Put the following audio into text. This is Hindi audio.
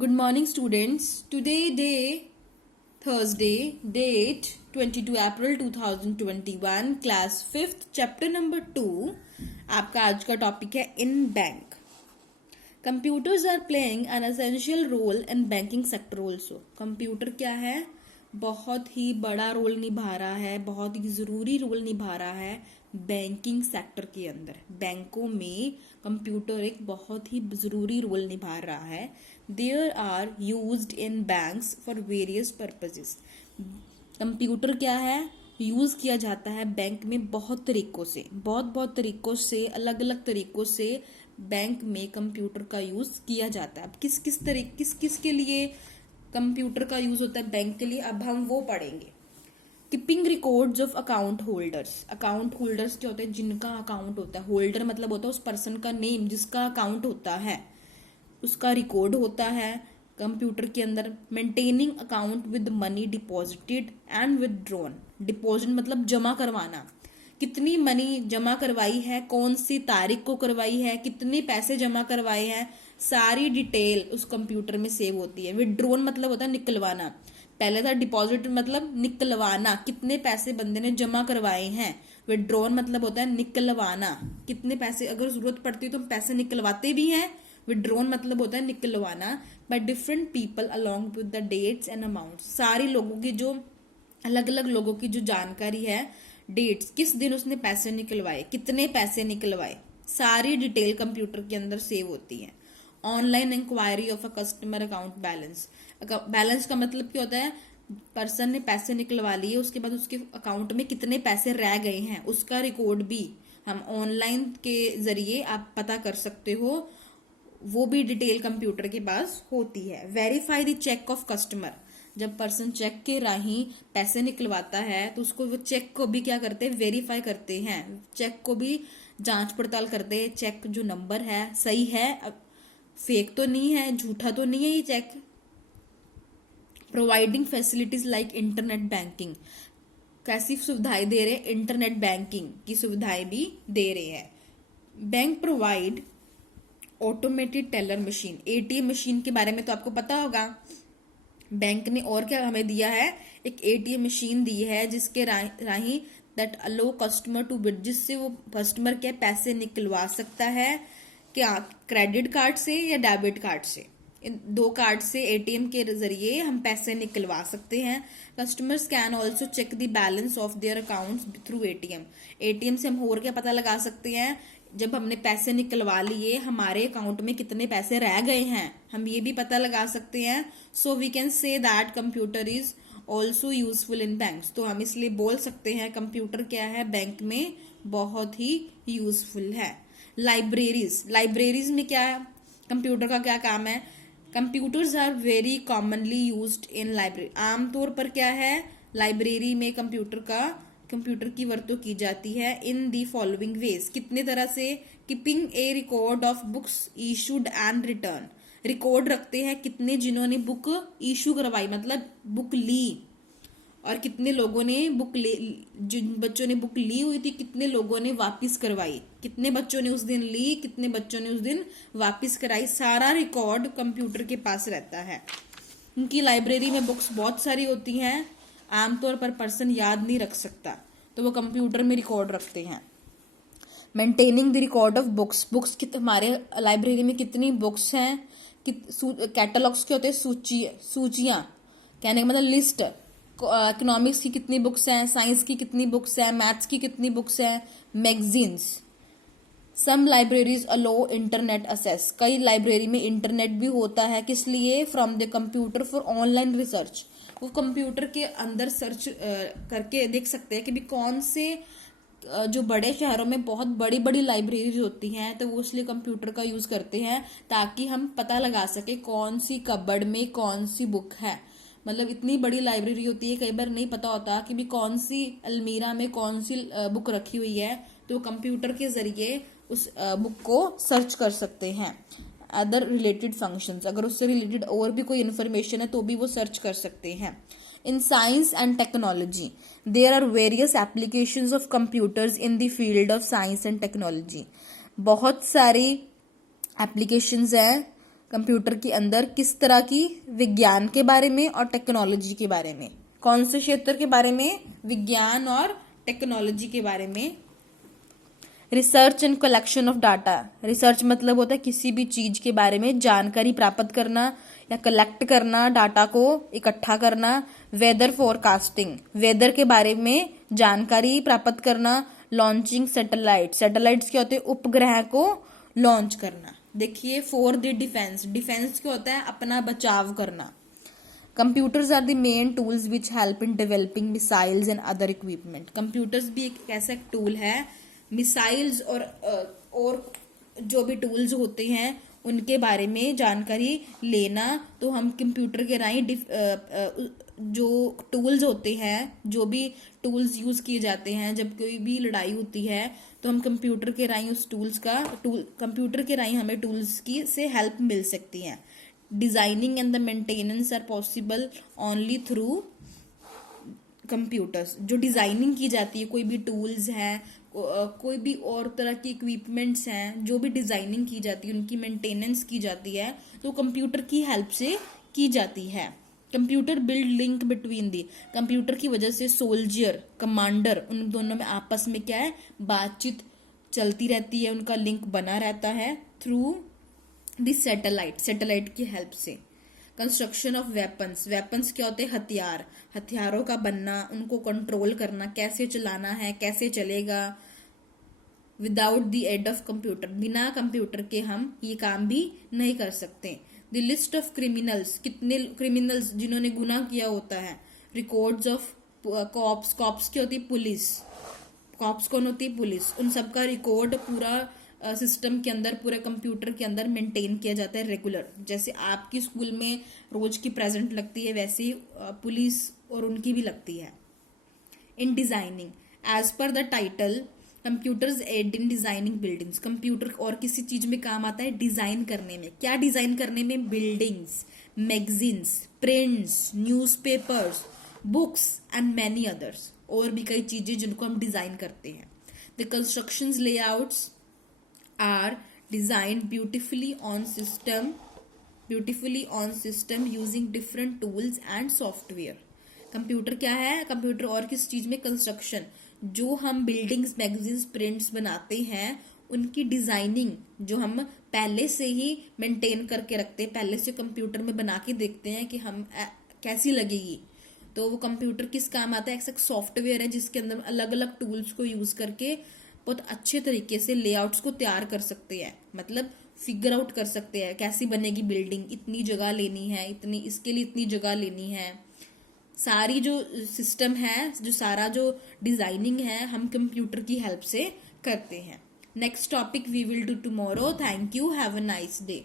Good morning, students. Today, Thursday, date 22 April 2021, class 5th, chapter number 2. आपका आज का टॉपिक है इन bank. Computers are playing an essential role in banking sector also. Computer क्या है? बहुत ही बड़ा रोल निभा रहा है, बहुत ही ज़रूरी रोल निभा रहा है बैंकिंग सेक्टर के अंदर. बैंकों में कंप्यूटर एक बहुत ही ज़रूरी रोल निभा रहा है. There are used in banks for various purposes. Computer क्या है? यूज़ किया जाता है बैंक में बहुत तरीकों से, बहुत तरीकों से, अलग अलग तरीकों से बैंक में कंप्यूटर का यूज़ किया जाता है. अब किस के लिए कंप्यूटर का यूज़ होता है बैंक के लिए, अब हम वो पढ़ेंगे. Keeping records of account holders. Account holders क्या होते हैं? जिनका अकाउंट होता है. होल्डर मतलब होता है उस पर्सन का नेम, जिसका अकाउंट होता है, उसका रिकॉर्ड होता है कंप्यूटर के अंदर. Maintaining account with money deposited and withdrawn. Deposit मतलब जमा करवाना. कितनी मनी जमा करवाई है, कौन सी तारीख को करवाई है, कितने पैसे जमा करवाए हैं, सारी डिटेल उस कंप्यूटर में सेव होती है. विदड्रॉन मतलब होता है निकलवाना. पहले था डिपॉजिट मतलब निकलवाना, कितने पैसे बंदे ने जमा करवाए हैं. विदड्रॉन मतलब होता है निकलवाना, कितने पैसे, अगर जरूरत पड़ती है तो हम पैसे निकलवाते भी हैं. विदड्रॉन मतलब होता है निकलवाना by different people along with the dates and amount. सारे लोगों की जो अलग अलग लोगों की जो जानकारी है, डेट्स, किस दिन उसने पैसे निकलवाए, कितने पैसे निकलवाए, सारी डिटेल कंप्यूटर के अंदर सेव होती है. Online inquiry of a customer account balance. Balance का मतलब क्या होता है? पर्सन ने पैसे निकलवा लिए, उसके बाद उसके अकाउंट में कितने पैसे रह गए हैं, उसका रिकॉर्ड भी हम ऑनलाइन के जरिए आप पता कर सकते हो. वो भी डिटेल कंप्यूटर के पास होती है. Verify the cheque of customer. जब पर्सन चेक के राही पैसे निकलवाता है तो उसको वो चेक को भी क्या करते हैं? वेरीफाई करते हैं. चेक को भी जांच पड़ताल करते हैं. चेक जो नंबर है सही है, फेक तो नहीं है, झूठा तो नहीं है ये cheque. Providing facilities like internet banking. कैसी सुविधाएं दे रहे हैं? इंटरनेट बैंकिंग की सुविधाएं भी दे रहे हैं. Bank provide automated teller machine. ATM machine के बारे में तो आपको पता होगा. बैंक ने और क्या हमें दिया है? एक एटीएम मशीन दी है जिसके राही that allow customer to bit, जिससे वो कस्टमर के पैसे निकलवा सकता है. क्या? क्रेडिट कार्ड से या डेबिट कार्ड से. इन दो कार्ड से एटीएम के जरिए हम पैसे निकलवा सकते हैं. Customers can also check the balance of their accounts through ATM. ATM से हम और क्या पता लगा सकते हैं? जब हमने पैसे निकलवा लिए, हमारे अकाउंट में कितने पैसे रह गए हैं, हम ये भी पता लगा सकते हैं. So we can say that computer is also useful in banks. तो हम इसलिए बोल सकते हैं कंप्यूटर क्या है? बैंक में बहुत ही यूजफुल है. लाइब्रेरीज में क्या है? कंप्यूटर का क्या काम है? Computers are very commonly used in library. आमतौर पर क्या है? लाइब्रेरी में कंप्यूटर की वर्तों की जाती है इन दी फॉलोइंग वेज. कितने तरह से? Keeping A record of books issued and return. Record रखते हैं कितने जिन्होंने बुक इशू करवाई, मतलब बुक ली, और कितने लोगों ने बुक ले, जिन बच्चों ने बुक ली हुई थी कितने लोगों ने वापस करवाई, कितने बच्चों ने उस दिन ली, कितने बच्चों ने उस दिन वापस कराई. सारा रिकॉर्ड कंप्यूटर के पास रहता है. उनकी लाइब्रेरी में बुक्स बहुत सारी होती हैं, आमतौर पर पर्सन याद नहीं रख सकता, तो वो कंप्यूटर में रिकॉर्ड रखते हैं. Maintaining the record of books. Books हमारे लाइब्रेरी में कितनी बुक्स हैं? कैटलॉग्स के होते हैं, सूचियां, कहने का मतलब लिस्ट. इकोनॉमिक्स की कितनी बुक्स हैं, साइंस की कितनी बुक्स हैं, मैथ्स की कितनी बुक्स हैं, मैगजीन्स. सम लाइब्रेरीज अलो इंटरनेट एक्सेस. कई लाइब्रेरी में इंटरनेट भी होता है. किस लिए? From the computer for online research. वो कंप्यूटर के अंदर सर्च करके देख सकते हैं कि भी कौन से जो बड़े शहरों में बहुत बड़ी बड़ी लाइब्रेरीज होती हैं, तो वो इसलिए कंप्यूटर का यूज करते हैं ताकि हम पता लगा सके कौन सी कबर्ड में कौन सी बुक है. मतलब इतनी बड़ी लाइब्रेरी होती है, कई बार नहीं पता होता कि भी कौन सी अलमीरा में कौन सी बुक रखी हुई है, तो कंप्यूटर के जरिए उस बुक को सर्च कर सकते हैं. अदर रिलेटेड फंक्शंस, अगर उससे रिलेटेड और भी कोई इन्फॉर्मेशन है तो भी वो सर्च कर सकते हैं. In science and technology there are various applications of computers in the field of science and technology. बहुत सारी एप्लीकेशंस हैं कंप्यूटर के अंदर किस तरह की, विज्ञान के बारे में और टेक्नोलॉजी के बारे में। कौन से क्षेत्र के बारे में? विज्ञान और टेक्नोलॉजी के बारे में। Research and collection of data. Research मतलब होता है किसी भी चीज के बारे में जानकारी प्राप्त करना या कलेक्ट करना, डाटा को इकट्ठा करना। वेदर फोरकास्टिंग, वेदर के बारे में जानकारी प्राप्त करना। लॉन्चिंग सैटेलाइट, सैटेलाइट्स क्या होते हैं? उपग्रह को लॉन्च करना। देखिए, फॉर द डिफेंस, डिफेंस क्या होता है? अपना बचाव करना। Computers are the main tools which help in developing missiles and other equipment. Computers भी एक ऐसा टूल है, मिसाइल्स और जो भी टूल्स होते हैं उनके बारे में जानकारी लेना। तो हम कंप्यूटर के राही जो टूल्स होते हैं, जो भी टूल्स यूज किए जाते हैं जब कोई भी लड़ाई होती है, तो हम कंप्यूटर के राही उस कंप्यूटर के राही हमें टूल्स की से हेल्प मिल सकती है। Designing and the maintenance are possible only through computers. जो डिजाइनिंग की जाती है, कोई भी टूल्स हैं, कोई भी और तरह की इक्विपमेंट्स हैं, जो भी डिजाइनिंग की जाती है, उनकी मेंटेनेंस की जाती है, तो कंप्यूटर की हेल्प से की जाती है। Computer build link between the, computer की वजह से सोल्जर, कमांडर, उन दोनों में आपस में क्या है? बातचीत चलती रहती है, उनका लिंक बना रहता है थ्रू दी सैटेलाइट, सैटेलाइट की हेल्प से। कंस्ट्रक्शन ऑफ वेपन्स, वेपन्स क्या होते हैं? हथियार, हथियारों का बनना, उनको कंट्रोल करना, कैसे चलाना है, कैसे चलेगा। Without the aid of computer, बिना कंप्यूटर के हम ये काम भी नहीं कर सकते। द लिस्ट ऑफ क्रिमिनल्स, कितने क्रिमिनल्स जिन्होंने गुनाह किया होता है। रिकॉर्ड्स ऑफ कॉप्स, कॉप्स क्या होती है? पुलिस। कॉप्स कौन होती है? पुलिस। उन सबका रिकॉर्ड पूरा सिस्टम के अंदर, पूरे कंप्यूटर के अंदर मेंटेन किया जाता है रेगुलर। जैसे आपकी स्कूल में रोज की प्रेजेंट लगती है, वैसे ही पुलिस और उनकी भी लगती है। In designing, as per the title, computers aid in designing buildings. Computer और किसी चीज में काम आता है? डिजाइन करने में। क्या डिजाइन करने में? Buildings, magazines, prints, newspapers, books and many others. और भी कई चीजें जिनको हम डिजाइन करते हैं। The constructions layouts are designed beautifully on system using different tools and software। Computer क्या है? कंप्यूटर और किस चीज में? कंस्ट्रक्शन, जो हम बिल्डिंग्स, मैगजीन्स, प्रिंट्स बनाते हैं, उनकी डिजाइनिंग जो हम पहले से ही मेंटेन करके रखते हैं, पहले से कंप्यूटर में बना के देखते हैं कि हम कैसी लगेगी। तो वो कंप्यूटर किस काम आता है? एक सॉफ्टवेयर है जिसके अंदर अलग अलग टूल्स को यूज करके बहुत अच्छे तरीके से लेआउट्स को तैयार कर सकते हैं। मतलब फिगर आउट कर सकते हैं कैसी बनेगी बिल्डिंग, इतनी जगह लेनी है, इतनी इसके लिए इतनी जगह लेनी है। सारी जो सिस्टम है, जो सारा जो डिजाइनिंग है, हम कंप्यूटर की हेल्प से करते हैं। Next topic we will do tomorrow. Thank you, have a nice day.